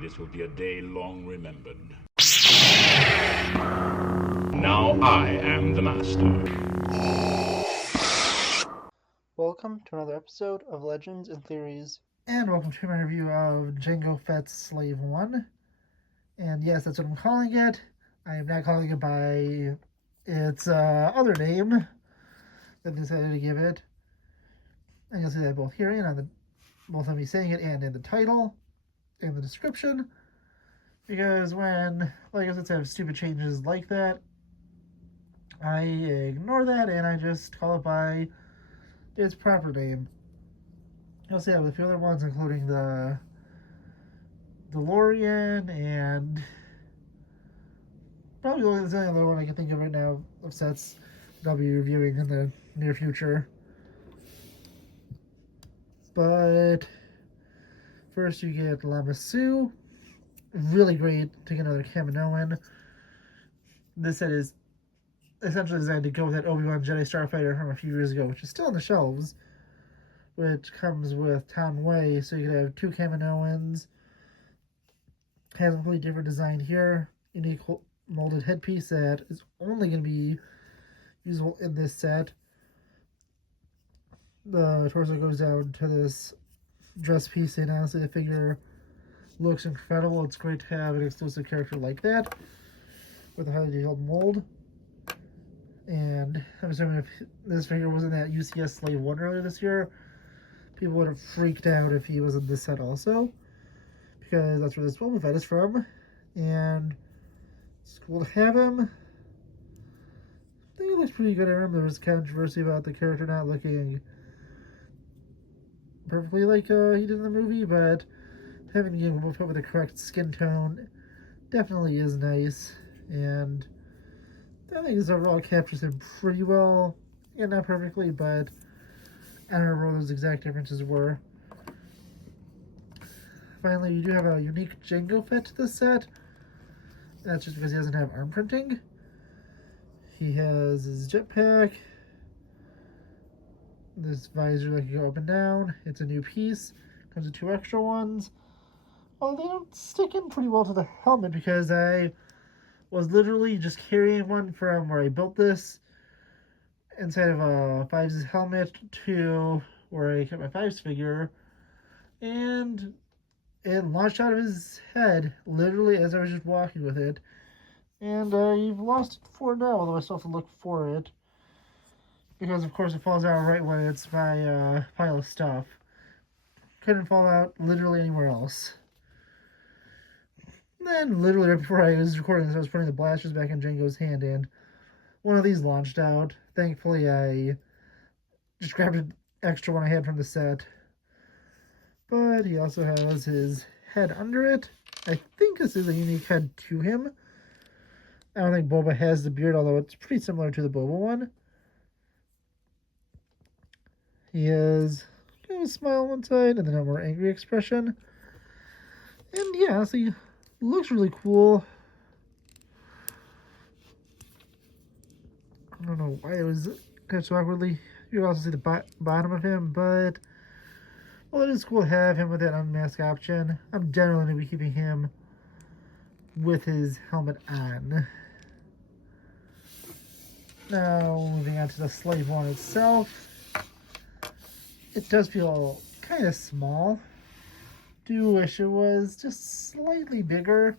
This will be a day long remembered. Now I am the master. Welcome to another episode of Legends and Theories. And welcome to my review of Jango Fett's Slave 1. And yes, that's what I'm calling it. I am not calling it by its other name that I decided to give it. And you'll see that both here and on both of me saying it and in the title and the description. Because when Legos have stupid changes like that, I ignore that and I just call it by its proper name. You'll see that with a few other ones, including the DeLorean and probably the only other one I can think of right now of sets that I'll be reviewing in the near future. But first you get Lama Su. Really great to get another Kaminoan. This set is essentially designed to go with that Obi-Wan Jedi Starfighter from a few years ago, which is still on the shelves, which comes with Tan Wei, so you could have two Kaminoans. Has a completely different design here. Unique molded headpiece that is only going to be usable in this set. The torso goes down to this dress piece, and honestly the figure looks incredible. It's great to have an exclusive character like that with a highly detailed mold. And I'm assuming if this figure was in that UCS Slave 1 earlier this year, people would have freaked out if he was in this set also, because that's where this Boba Fett is from, and it's cool to have him. I think he looks pretty good. I remember there was controversy about the character not looking perfectly like he did in the movie, but having the Boba Fett with the correct skin tone definitely is nice, and I think this overall captures him pretty well. Yeah, not perfectly, but I don't remember what those exact differences were. Finally, you do have a unique Jango Fett to this set. That's just because he doesn't have arm printing. He has his jetpack. This visor that can go up and down. It's a new piece. Comes with two extra ones. Although they don't stick in pretty well to the helmet, because I was literally just carrying one from where I built this inside of a Fives' helmet to where I kept my Fives figure, and it launched out of his head literally as I was just walking with it, and I've lost it for now, although I still have to look for it, because of course it falls out right when it's my pile of stuff. Couldn't fall out literally anywhere else. And then literally right before I was recording this, I was putting the blasters back in Jango's hand, and one of these launched out. Thankfully, I just grabbed an extra one I had from the set. But he also has his head under it. I think this is a unique head to him. I don't think Boba has the beard, although it's pretty similar to the Boba one. He has kind of a smile on one side and then a more angry expression. And yeah, honestly, looks really cool. I don't know why it was kind of so awkwardly. You can also see the bottom of him, but well, it is cool to have him with that unmask option. I'm generally going to be keeping him with his helmet on. Now, moving on to the Slave 1 itself. It does feel kind of small. Do wish it was just slightly bigger.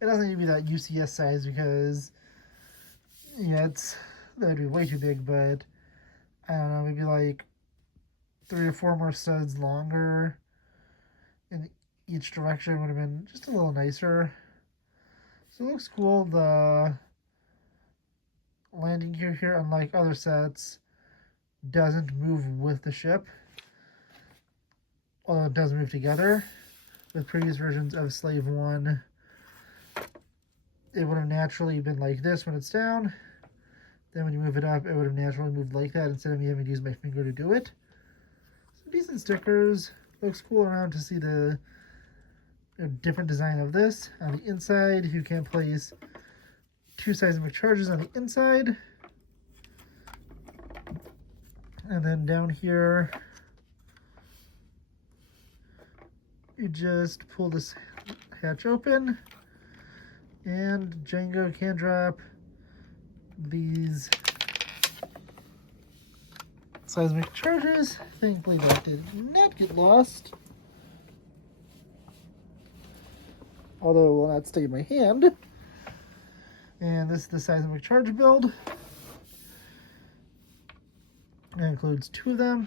It doesn't need to be that UCS size, because yeah, that would be way too big, but I don't know, maybe like 3 or 4 more studs longer in each direction would have been just a little nicer. So it looks cool. The landing gear here, unlike other sets, doesn't move with the ship, although it does move together. With previous versions of Slave 1, it would have naturally been like this when it's down. Then when you move it up, it would have naturally moved like that instead of me having to use my finger to do it. So decent stickers. Looks cool around to see the different design of this. On the inside, you can place 2 seismic charges on the inside. And then down here, you just pull this hatch open, and Jango can drop these seismic charges. Thankfully that did not get lost, although it will not stay in my hand. And this is the seismic charge build. It includes 2 of them.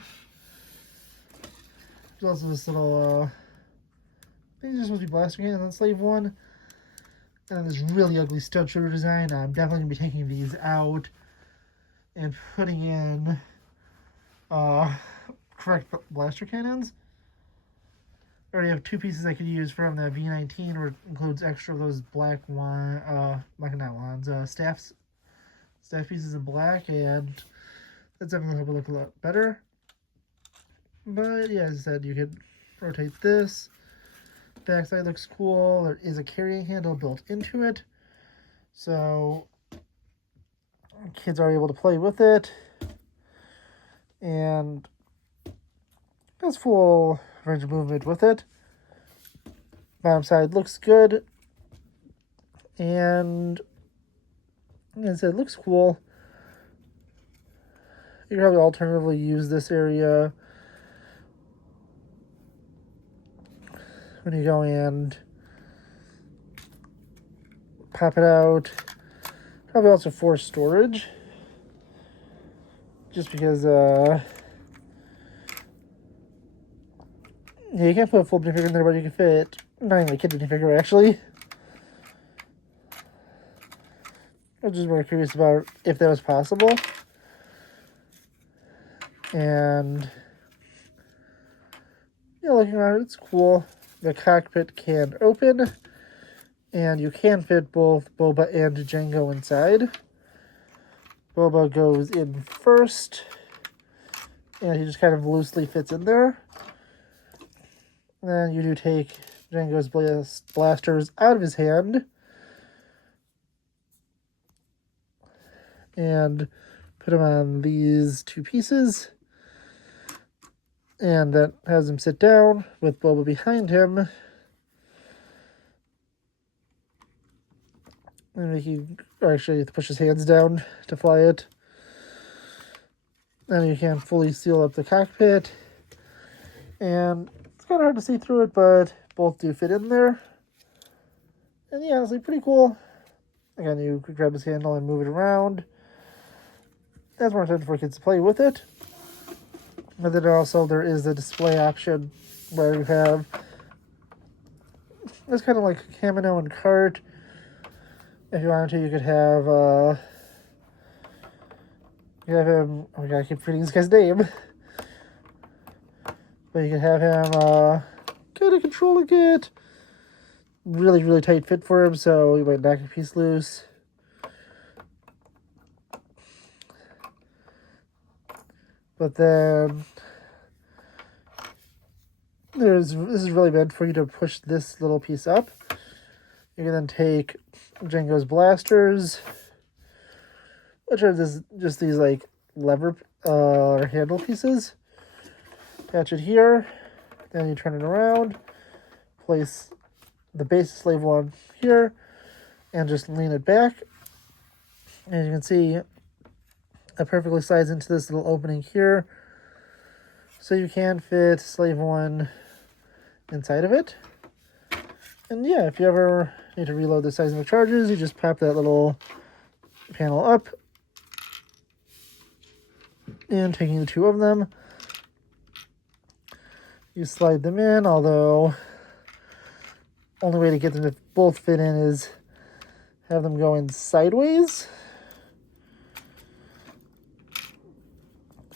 There's also this little, I think this supposed to be blaster cannon on slave 1. And then this really ugly stud shooter design. I'm definitely going to be taking these out and putting in correct blaster cannons. I already have 2 pieces I could use from the V19, where it includes extra of those black staff pieces in black, and that's definitely going to help it look a lot better. But yeah, as I said, you could rotate this. Backside looks cool. There is a carrying handle built into it, so kids are able to play with it, and has full range of movement with it. Bottom side looks good, and as I said, it looks cool. You could probably alternatively use this area when you go and pop it out. Probably also for storage, just because yeah, you can't put a full minifigure in there, but you can fit not even a kid minifigure actually. I was just more curious about if that was possible. And yeah, looking around, it's cool. The cockpit can open, and you can fit both Boba and Jango inside. Boba goes in first, and he just kind of loosely fits in there. Then you do take Jango's blasters out of his hand and put him on these 2 pieces. And that has him sit down with Boba behind him. And he actually have to push his hands down to fly it. Then you can fully seal up the cockpit. And it's kind of hard to see through it, but both do fit in there. And yeah, honestly, pretty cool. Again, you could grab his handle and move it around. That's more intended for kids to play with it. But then also there is the display option where you have, it's kind of like Kamino and Cart. If you wanted to, you could have him, oh my god, I keep forgetting this guy's name. But you could have him kind of controlling it. Really, really tight fit for him, so you might knock a piece loose. But then this is really meant for you to push this little piece up. You can then take Jango's blasters, which are just these like lever or handle pieces. Attach it here, then you turn it around, place the base slave 1 here, and just lean it back. And you can see it perfectly slides into this little opening here, so you can fit slave 1 inside of it. And yeah, if you ever need to reload the seismic charges, you just pop that little panel up, and taking the 2 of them, you slide them in, although only way to get them to both fit in is have them go in sideways.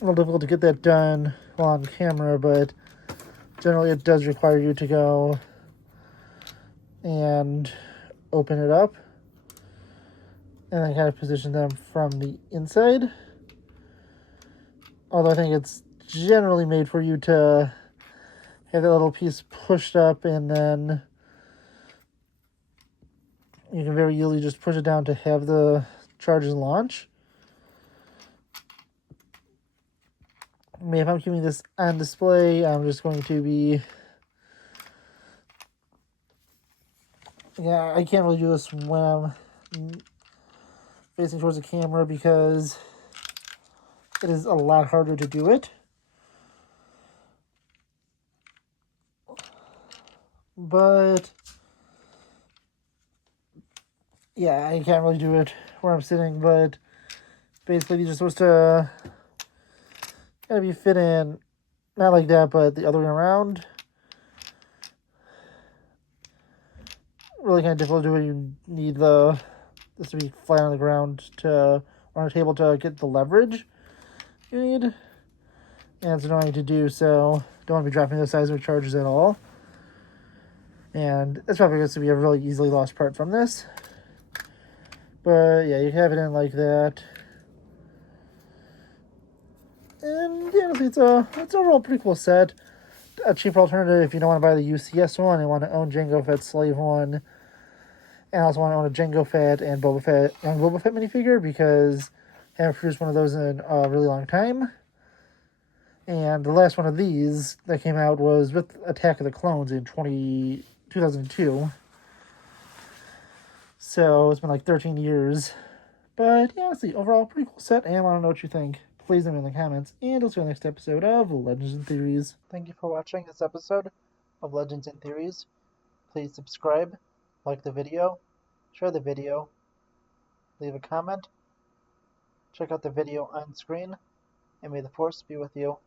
A little difficult to get that done while on camera, but generally it does require you to go and open it up and then kind of position them from the inside. Although I think it's generally made for you to have that little piece pushed up, and then you can very easily just push it down to have the charges launch. I mean, if I'm keeping this on display, I'm just going to be Yeah, I can't really do this when I'm facing towards the camera because it is a lot harder to do it. But yeah, I can't really do it where I'm sitting, but basically these are supposed to gotta be fit in, not like that, but the other way around. Really kind of difficult to do it. You need this to be flat on the ground to, on a table to get the leverage you need. And it's annoying to do, so don't want to be dropping those seismic charges at all. And it's probably going to be a really easily lost part from this. But yeah, you have it in like that. And yeah, it's overall pretty cool set. A cheaper alternative if you don't want to buy the UCS one and want to own Jango Fett's Slave one. And I also want to own a Jango Fett and Boba Fett, young Boba Fett minifigure because I haven't produced one of those in a really long time. And the last one of these that came out was with Attack of the Clones in 2002. So it's been like 13 years. But yeah, it's the overall pretty cool set, and I want to know what you think. Please leave me in the comments, and we'll see you in the next episode of Legends and Theories. Thank you for watching this episode of Legends and Theories. Please subscribe, like the video, share the video, leave a comment, check out the video on screen, and may the Force be with you.